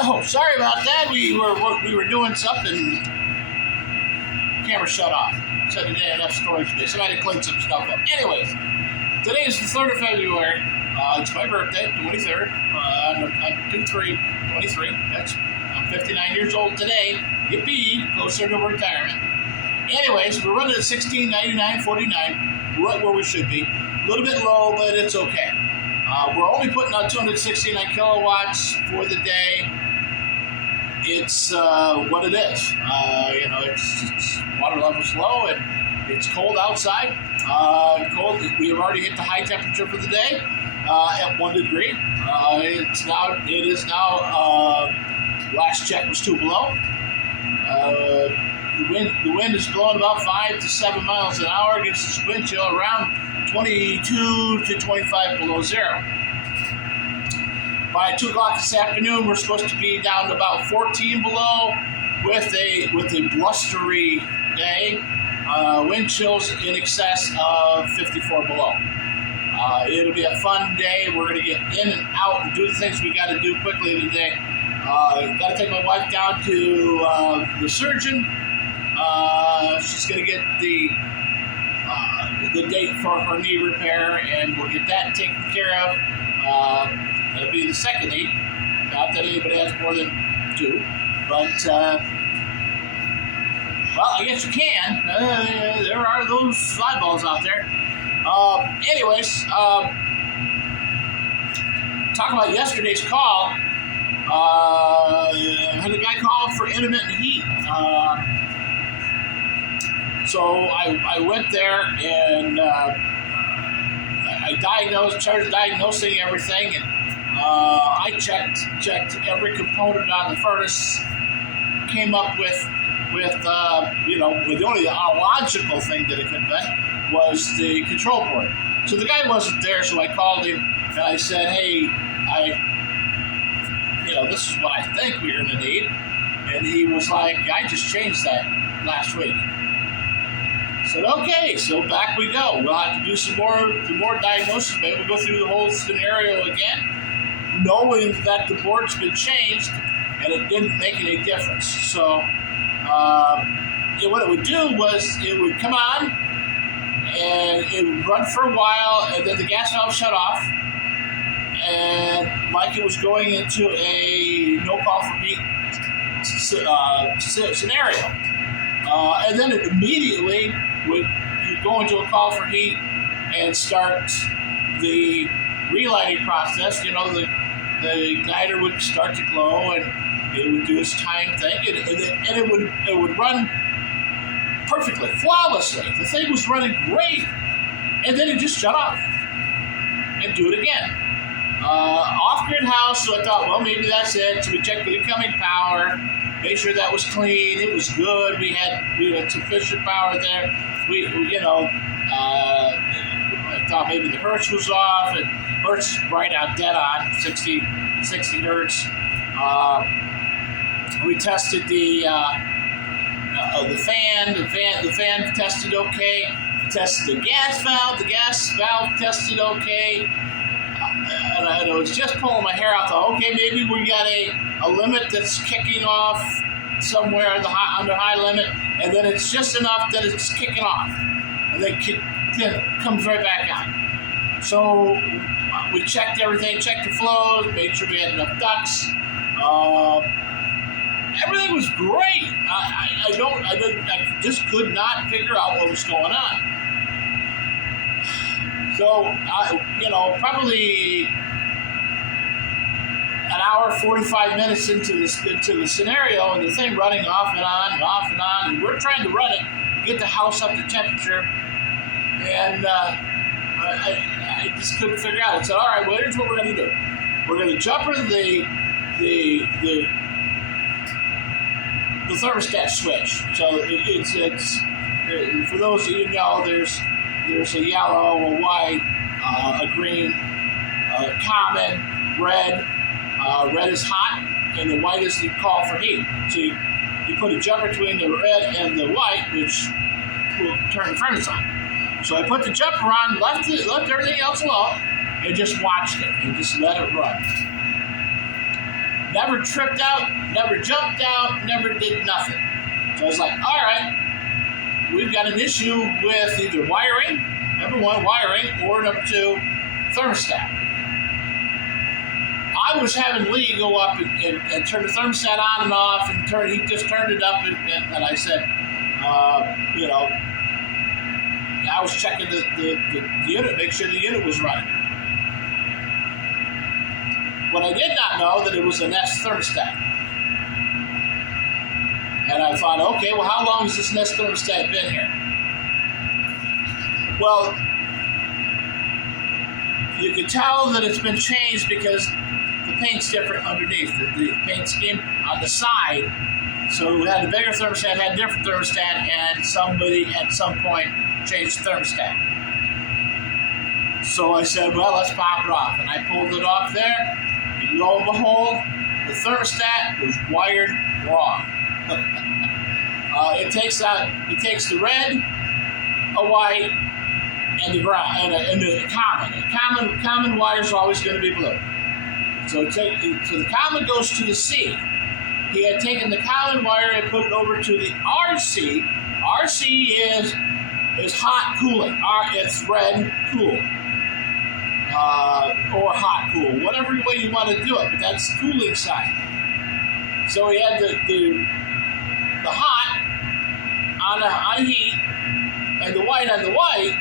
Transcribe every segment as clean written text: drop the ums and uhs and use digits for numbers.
Oh, sorry about that. We were doing something. Camera shut off. Said it didn't have enough storage space, so I had to clean some stuff up. Anyways, today is the 3rd of February. It's my birthday, 23rd. I'm 23. I'm 59 years old today. Yippee! Closer to retirement. Anyways, we're running at 1699.49, right where we should be. A little bit low, but it's okay. We're only putting out 269 kilowatts for the day. It's what it is. It's water level's low and it's cold outside. Cold. We have already hit the high temperature for the day at 1 degree. It is now. Last check was 2 below. The wind is blowing about 5 to 7 miles an hour. Gets this wind chill around 22 to 25 below zero. By 2 o'clock this afternoon, we're supposed to be down to about 14 below with a blustery day. Wind chills in excess of 54 below. It'll be a fun day. We're going to get in and out and do the things we got to do quickly today. Got to take my wife down to the surgeon. She's going to get the date for her knee repair, and we'll get that taken care of. It'll be the second knee. Not that anybody has more than 2, but well, I guess you can. There are those eyeballs out there. Anyways, talk about yesterday's call. I had a guy call for intermittent heat. So I went there and I started diagnosing everything, and I checked every component on the furnace. Came up with the only logical thing that it could have been was the control board. So the guy wasn't there, so I called him and I said, "Hey, this is what I think we're going to need." And he was like, "I just changed that last week." I said, "Okay, so back we go. We'll have to do some more diagnosis. Maybe we'll go through the whole scenario again, knowing that the board's been changed and it didn't make any difference." So what it would do was it would come on and it would run for a while, and then the gas valve shut off, and like it was going into a no call for heat scenario, and then it immediately would go into a call for heat and start the relighting process. The igniter would start to glow and it would do its time thing, and it would run perfectly, flawlessly. The thing was running great, and then it just shut off and do it again. Off-grid house, so I thought, well, maybe that's it. So we checked the incoming power, made sure that was clean. It was good. We had sufficient power there. I thought maybe the hertz was off, and hertz is right out dead on 60 hertz. We tested the fan. The fan tested okay. We tested the gas valve. The gas valve tested okay. And I was just pulling my hair out. Thought, okay, maybe we got a limit that's kicking off somewhere under high limit, and then it's just enough that it's kicking off, and then it comes right back on. So we checked everything, checked the flows, made sure we had enough ducts. Everything was great. I just could not figure out what was going on. So, probably an hour, 45 minutes into the scenario, and the thing running off and on and off and on, and we're trying to run it, get the house up to temperature, and I just couldn't figure out. I said, all right, well, here's what we're going to do. We're going to jumper the thermostat switch. So it's for those of you who know, there's a yellow, a white, a green, common, red. Red is hot, and the white is the call for heat. So you put a jumper between the red and the white, which will turn the furnace on. So I put the jumper on, left everything else alone, and just watched it, and just let it run. never tripped out, never jumped out, never did nothing. So I was like, all right, we've got an issue with either wiring, number one, wiring, or number two, thermostat. I was having Lee go up and turn the thermostat on and off, and he just turned it up, and I said, I was checking the unit, make sure the unit was running. What I did not know that it was a Nest thermostat. And I thought, okay, well, how long has this Nest thermostat been here? Well, you can tell that it's been changed because the paint's different underneath. The paint scheme on the side. So we had the bigger thermostat, had a different thermostat, and somebody at some point changed the thermostat. So I said, well, let's pop it off. And I pulled it off there. And lo and behold, the thermostat was wired wrong. It takes the red, a white, and the brown, and the common. Common wire is always going to be blue. So the common goes to the C. He had taken the common wire and put it over to the RC. RC is hot cooling. It's red cool. Or hot cool, whatever way you want to do it, but that's the cooling side. So he had the hot on heat and the white on the white,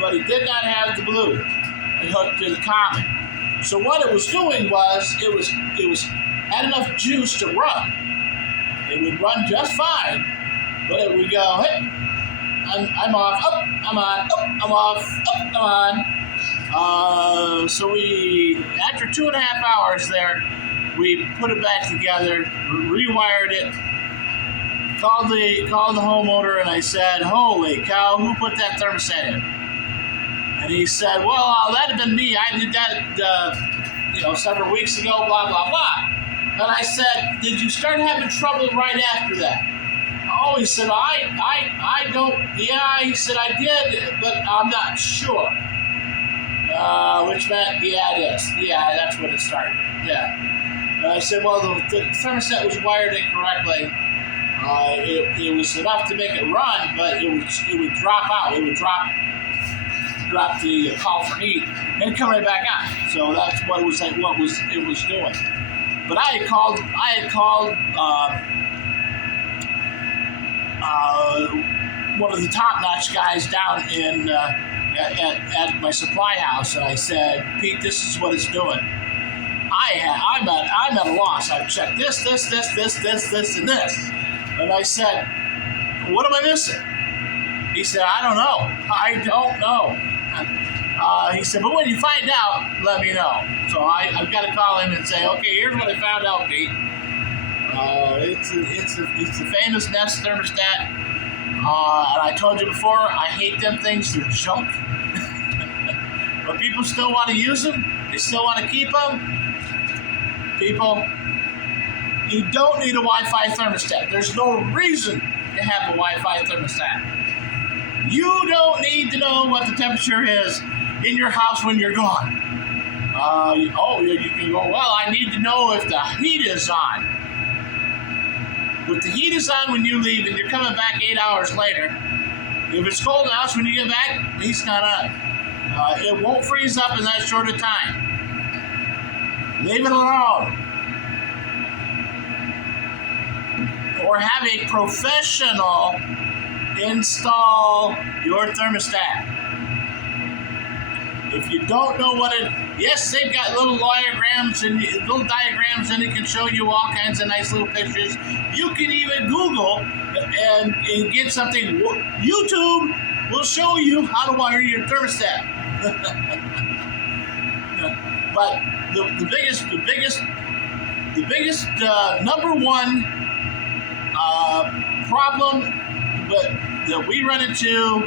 but he did not have the blue hooked to the common. So what it was doing was it was had enough juice to run. It would run just fine, but it would go, hey, I'm off, up, I'm on, up, I'm off, up, I'm on. So we, after 2.5 hours there, we put it back together, rewired it, called the homeowner, and I said, holy cow, who put that thermostat in? And he said, well, that'd have been me. I did that, several weeks ago, blah, blah, blah. And I said, did you start having trouble right after that? Oh, he said, I don't, yeah, he said, I did, but I'm not sure. Which meant, yeah, it is. Yeah, that's when it started. Yeah. And I said, well, the thermostat was wired incorrectly. It was enough to make it run, but it would drop out. It would drop the call for heat and come right back on. So that's what it was like. What it was doing. But I had called one of the top-notch guys down in at my supply house, and I said, Pete, this is what it's doing. I'm at a loss. I've checked this, and this. And I said, what am I missing? He said, I don't know. He said, but when you find out, let me know. So I've got to call him and say, okay, here's what I found out, Pete. It's the famous Nest thermostat. And I told you before, I hate them things. They're junk. But people still want to use them. They still want to keep them. People, you don't need a Wi-Fi thermostat. There's no reason to have a Wi-Fi thermostat. You don't need to know what the temperature is in your house when you're gone. You can go, well, I need to know if the heat is on. If the heat is on when you leave and you're coming back 8 hours later, if it's cold in the house when you get back, the heat's not on. It won't freeze up in that short of time. Leave it alone. Or have a professional install your thermostat. If you don't know what it, yes, they've got little diagrams and it can show you all kinds of nice little pictures. You can even Google and get something. YouTube will show you how to wire your thermostat. But the biggest number one problem that we run into,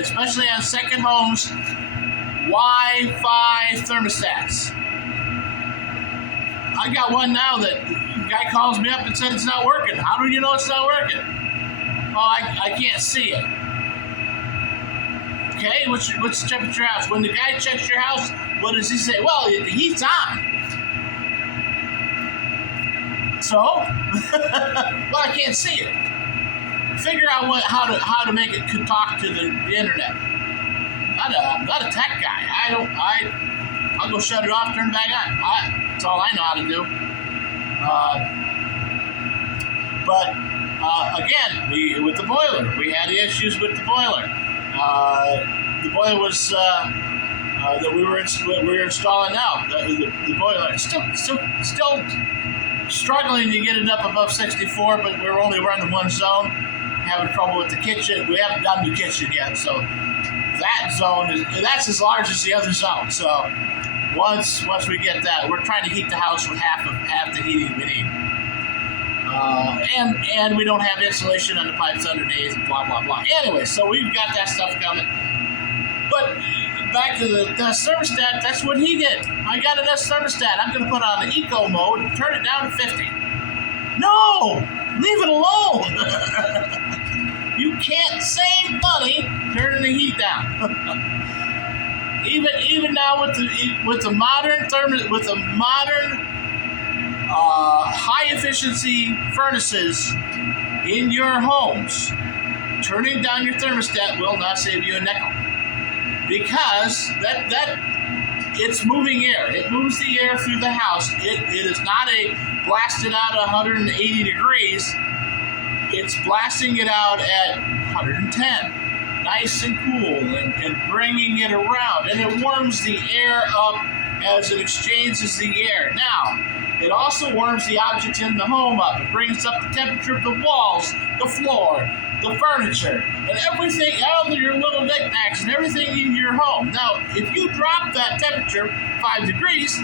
especially on second homes, Wi-Fi thermostats. I got one now that the guy calls me up and said it's not working. How do you know it's not working? Oh, I can't see it. Okay, what's the temperature of your house? When the guy checks your house, what does he say? Well, the heat's on. So, well, I can't see it. Figure out how to make it could talk to the internet. I'm not a tech guy. I'll go shut it off, turn it back on. That's all I know how to do. Again, with the boiler, we had issues with the boiler. The boiler was that we were installing now. The boiler still struggling to get it up above 64, but we're only running one zone. Having trouble with the kitchen. We haven't done the kitchen yet, so that zone that's as large as the other zone. So once we get that, we're trying to heat the house with half the heating we need. And we don't have insulation on the pipes underneath, and blah blah blah. Anyway, so we've got that stuff coming. But back to the thermostat, that's what he did. I got a Nest thermostat. I'm going to put on the eco mode and turn it down to 50. No, leave it alone. You can't save money turning the heat down. even now with the modern high efficiency furnaces in your homes, turning down your thermostat will not save you a nickel, because that it's moving air. It moves the air through the house. It is not a blasted out at 180 degrees. It's blasting it out at 110, nice and cool, and bringing it around, and it warms the air up as it exchanges the air. Now, it also warms the objects in the home up. It brings up the temperature of the walls, the floor, the furniture, and everything, all of your little knickknacks and everything in your home. Now, if you drop that temperature 5 degrees,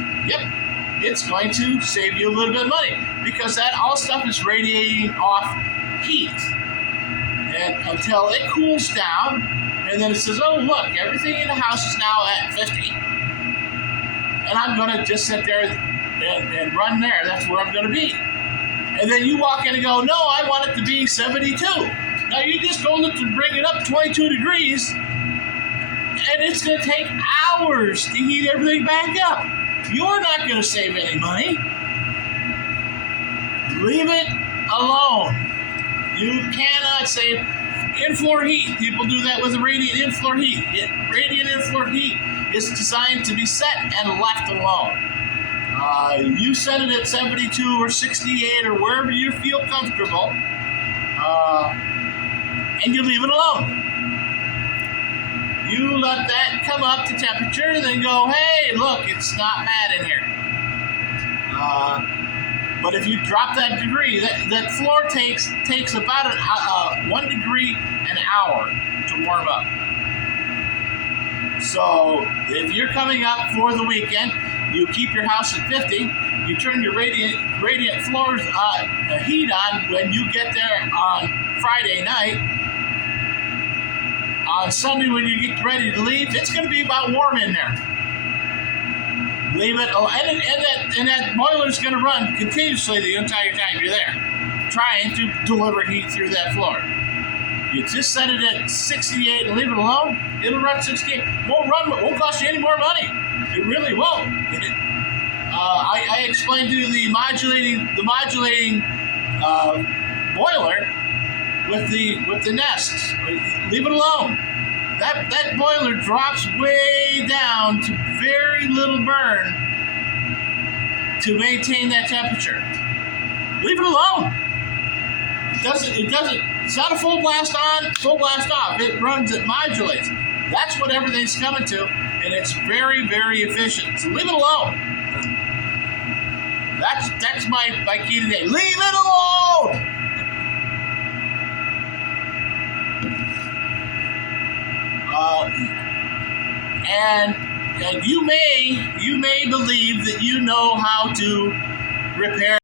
it's going to save you a little bit of money, because that all stuff is radiating off heat, and until it cools down, and then it says, oh look, everything in the house is now at 50, and I'm going to just sit there and run there. That's where I'm going to be. And then you walk in and go, no, I want it to be 72. Now you just go to bring it up 22 degrees, and it's going to take hours to heat everything back up. You're not going to save any money. Leave it alone. You cannot save in-floor heat. People do that with radiant in-floor heat. Radiant in-floor heat is designed to be set and left alone. You set it at 72 or 68 or wherever you feel comfortable, and you leave it alone. You let that come up to temperature and then go, hey, look, it's not bad in here. But if you drop that degree, that floor takes about 1 degree an hour to warm up. So if you're coming up for the weekend, you keep your house at 50, you turn your radiant floors heat on when you get there on Friday night. On Sunday, when you get ready to leave, it's going to be about warm in there. Leave it, and that boiler is going to run continuously the entire time you're there, trying to deliver heat through that floor. You just set it at 68 and leave it alone. It'll run 68. Won't cost you any more money. It really won't. I explained to you the modulating boiler with the Nest. Leave it alone. That boiler drops way down to very little burn to maintain that temperature. Leave it alone. It doesn't. It's not a full blast on, full blast off. It modulates. That's what everything's coming to, and it's very, very efficient. So leave it alone. That's my key today. Leave it alone. And you may believe that you know how to repair